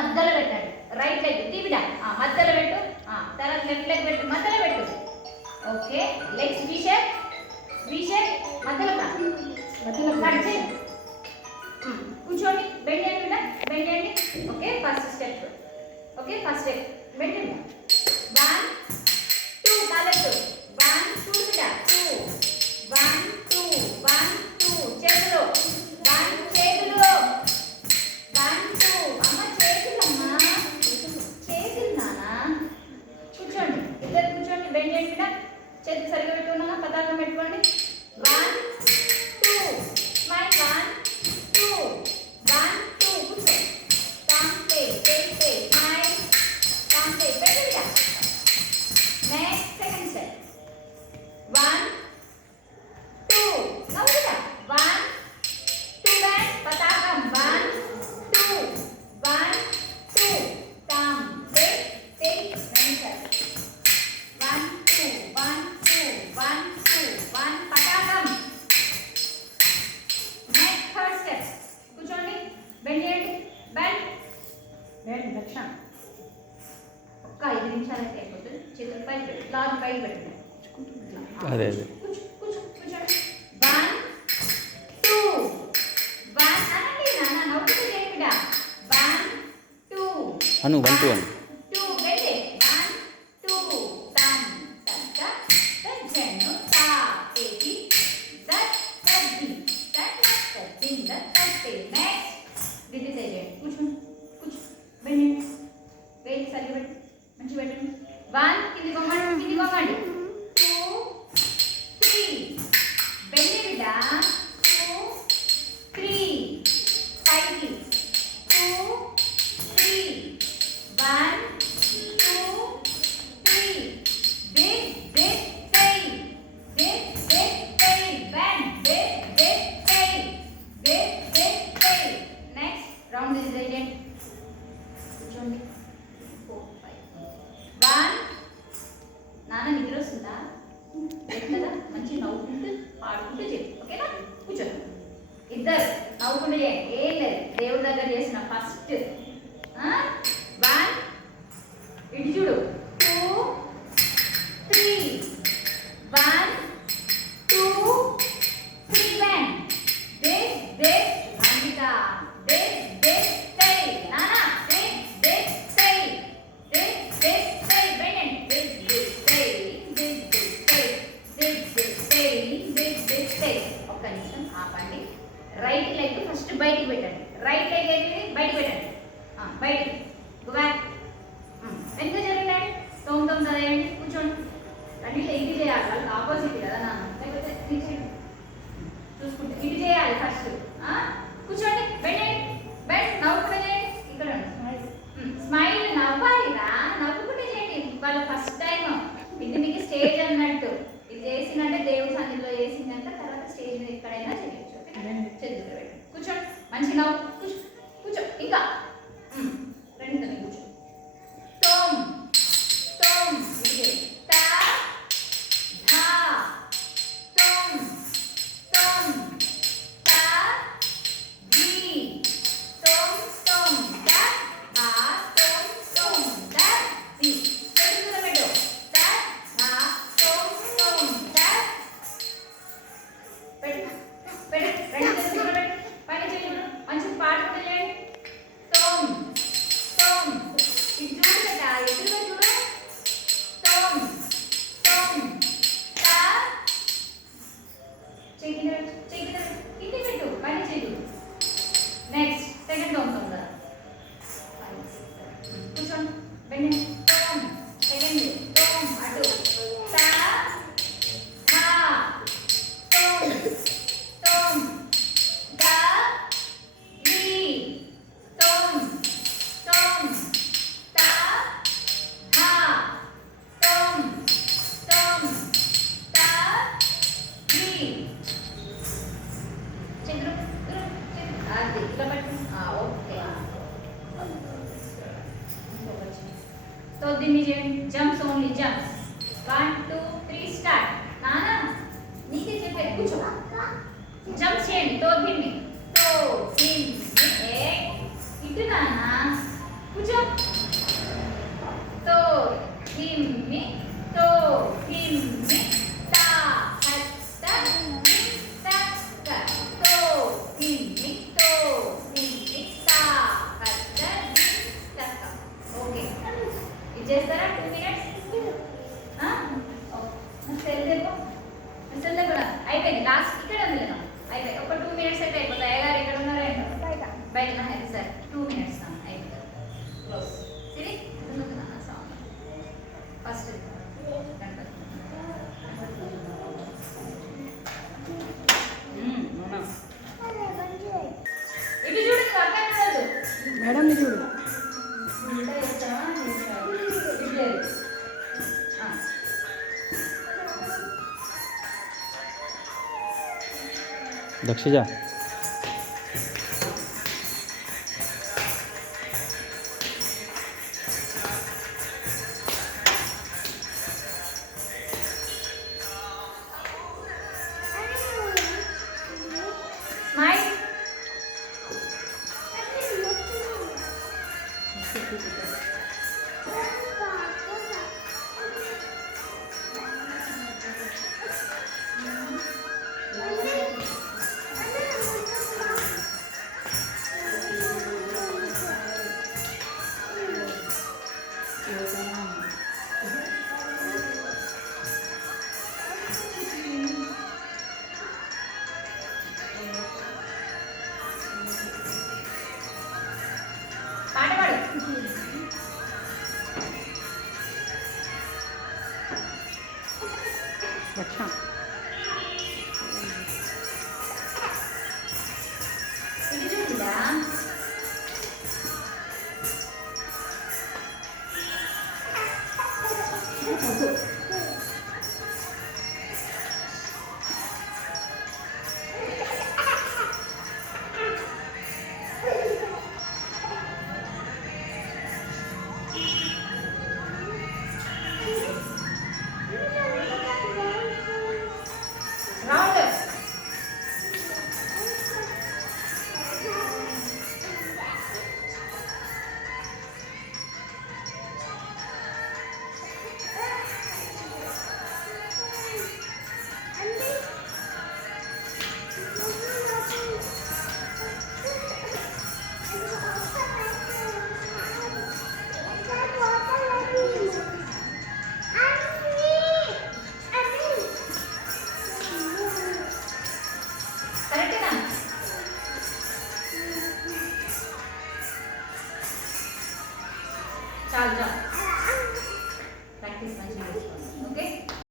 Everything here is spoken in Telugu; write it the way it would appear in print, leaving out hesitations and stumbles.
మధ్యలో పెట్టండి. రైట్ లెగ్ తీవిడ మధ్యలో పెట్టు. తర్వాత లెఫ్ట్ లెగ్ పెట్టు, మధ్యలో పెట్టు. ఓకే, లెగ్స్ వి షేప్ మధ్యలో కట్ చేయండి. కూర్చోండి, బెండ్ చేయండి. Okay, first step. Okay, first step bend చేయండి. 1 2 కాలెట్టు 1 2 బిడ్డ 2 1 2 1 2 చేతులు 1 చేతులు 1 2 అమ్మ చేతులమ్మా చేతులు నానా. కూర్చోండి, ఇద్దరు కూర్చోండి, బెండ్ చేయండి బిడ్డ. చేతులు సరిగా పెట్టుకున్నాగా, పతాకం పెట్టుకోండి. 1 2 స్మైల్ 1 2 1 2 కూర్చో. కాంటే స్మైల్ కాంటే పెట్టు బిడ్డ. నెక్స్ట్ సెకండ్ స్టెప్ 1 2 నవ్వుతా 1 2 బ్యాక్ పతాకం 1 2 1 2 టామ్ టేక్ 1 2 1 2 1 2 1 పతాకం. నెక్స్ట్ థర్డ్ స్టెప్ కూర్చోండి, బెండ్ చేయండి. బెండ్ రక్షణ ఒక్క 5 నిమిషాలకి అయిపోతుంది. చేతులు పైకి పెట్టు, లాగ్ పైకి పెట్టండి. అదే కూర్చోండి. 1 2 1 అనండి నాన్న, నవ్వుతూ చేయండి బిడ్డ. 1 2 అను 1 2 1 2 వెళ్ళి 1 2 టమ్ టక్క టజ్జను టా టేకి దట్ టజ్జి దట్ టజ్జిన్ దట్ టజ్జి. నెక్స్ట్ దిది చేయండి. కూర్చో బెండి వెయిట్ సరిగ్గా పెట్టు, మంచి పెట్టండి. 1 కింది కొమ్మండి 2 3 బెండి బిడ్డ 2 3 పైకి 2 3 1 2 3 big say big say bend big say. Next round is agent. కూర్చోండి. 4 5 1 నాన్న నిద్ర వస్తుందా? లేదు కదా, మంచి నవ్వుకుంటూ ఆడుకుంటూ చేయి. ఓకేనా? కూర్చోండి, ఇద్దరు నవ్వుకుంటూ చేయండి. ఏం లేదు, దేవుడి దగ్గర చేసిన ఫస్ట్ 1 ఇటు చూడు 2 3 1 2 3 బ్యాండ్ big అంకిత big say నానా big say bend big say. ఒక్క నిమిషం ఆపండి. రైట్ లెగ్ ఫస్ట్ బయటికి పెట్టండి. రైట్ లెగ్ ఏంటిది బయటికి పెట్టండి. బయటికి గో బ్యాక్. ఎంత జరిగినాయి తొమ్మిది వేయండి. కూర్చోండి, రెండిట్లో ఇది చేయాలి, వాళ్ళకి ఆపోజిట్ కదా నాన్న. లేకపోతే ఇది చేయండి, చూసుకుంటే ఇది చేయాలి ఫస్ట్. కూర్చోండి, బెండ్ నవ్వుకుంటే చేయండి. ఇక్కడ స్మైల్ నవ్వాలిరా, నవ్వుకుంటే చేయండి. వాళ్ళ ఫస్ట్ టైం ఇది మీకు స్టేజ్ అన్నట్టు. ఇది చేసిందంటే దేవుడి సన్నిధిలో చేసిందంటే తర్వాత స్టేజ్ మీద ఎక్కడైనా చేయొచ్చు. చేతులు పెట్టండి, కూర్చోండి, మంచి నవ్వు. కూర్చో ఇంకా రెండు కూర్చో. తోమ్ ఇది తా ధా తోమ్ తా ధీ తోమ్ దా ధా తోమ్ దా ధీ. చేతులు పెట్టు. దా ధా తోమ్ దా పెట్టు రెండు చేతులు పెట్టు. పైన చేతులు మంచి పాడుకుంటూ చేయండి. తోమ్ ఇది చూడు కదా, ఎదురుగా చూడు. తోమ్ తా కింది పెట్టు, పైన చేతులు. నెక్స్ట్ సెకండ్ తోమ్ కదా, కూర్చోండి, బెండి. తోమ్ సెకండ్ తోమ్ అటు తా ధా తోమ్ దా ధీ తోమ్ తా ధా తోమ్ తా ధీ. చేతులు అది ఇలా పట్టు. ఓకే, సో దీన్ని చేయండి. Jumps only jumps. 1 2 3 స్టార్ట్. నానా నీకే చెప్పేది, కూర్చో. జంప్స్ చేయండి. తో దీన్ని ఇటు నానా కూర్చో. తో హిమ్మి తో హిమ్మి తా హత్త తక్క తో హిమ్మి తా హత్త తక్క. ఓకే, ఇది చేస్తారా 2 minutes? సెల్ కూడా అయిపోయింది. లాస్ట్ ఇక్కడ ఉంది కదా, అయిపోయి ఒక 2 minutes అయితే అయిపోతుంది. అయ్యగారు ఇక్కడ ఉన్నారా? బయట సార్ 2 minutes అయిపోతుంది. క్లోజ్. ఇది సాంగ్ ఫస్ట్ ఇటు చూడు, అక్కడ చూడదు మేడం చూడు. దక్షిజ స్మైల్. పాట పాడు. రక్షణ ఇటు చూడురా. రౌండ్. కరెక్టేనా? చాలు చాలు, ప్రాక్టీస్ మంచిగా చేసుకోండి.